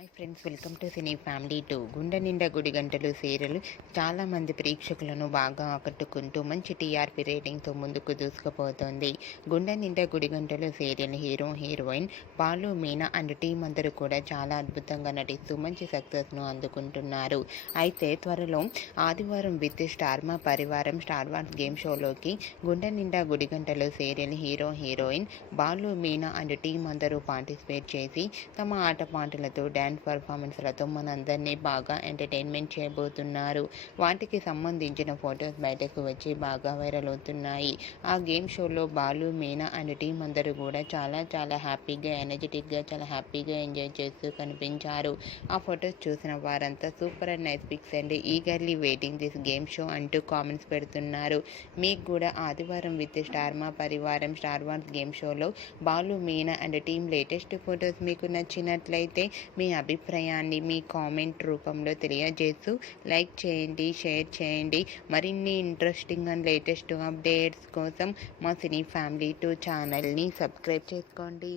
Hi friends, welcome to cine family 2. గుండె నిండా గుడి గంటలు సీరియల్ చాలామంది ప్రేక్షకులను బాగా ఆకట్టుకుంటూ మంచి టీఆర్పీ రేటింగ్తో ముందుకు దూసుకుపోతోంది. గుండె నిండా గుడి గంటలు serial hero heroine Balu Meena and team అందరూ కూడా చాలా అద్భుతంగా నటిస్తూ మంచి సక్సెస్ను అందుకుంటున్నారు. అయితే త్వరలో ఆదివారం విత్ స్టార్ మా పరివారం స్టార్ వార్స్ గేమ్ షోలోకి గుండె నిండా గుడి గంటలు serial hero heroine Balu Meena and team అందరూ పార్టిసిపేట్ చేసి తమ ఆటపాటలతో డ్యాన్స్ పర్ఫార్మెన్స్లతో మనందరినీ బాగా ఎంటర్టైన్మెంట్ చేయబోతున్నారు. వాటికి సంబంధించిన ఫొటోస్ బయటకు వచ్చి బాగా వైరల్ అవుతున్నాయి. ఆ గేమ్ షోలో బాలు మీనా అండ్ టీం అందరూ కూడా చాలా హ్యాపీగా ఎనర్జెటిక్గా చాలా హ్యాపీగా ఎంజాయ్ చేస్తూ కనిపించారు. ఆ ఫొటోస్ చూసిన వారంతా super and nice pics and eagerly waiting this game show అంటూ కామెంట్స్ పెడుతున్నారు. మీకు కూడా ఆదివారం విత్ స్టార్ మా పరివారం స్టార్ వార్స్ గేమ్ షోలో Balu Meena and team latest photos మీకు నచ్చినట్లయితే మీ అభిప్రాయాన్ని మీ కామెంట్ రూపంలో తెలియజేస్తూ లైక్ చేయండి, షేర్ చేయండి. మరిన్ని ఇంట్రెస్టింగ్ అండ్ లేటెస్ట్ అప్డేట్స్ కోసం మా సినీ ఫ్యామిలీ 2 ఛానల్ని సబ్స్క్రైబ్ చేసుకోండి.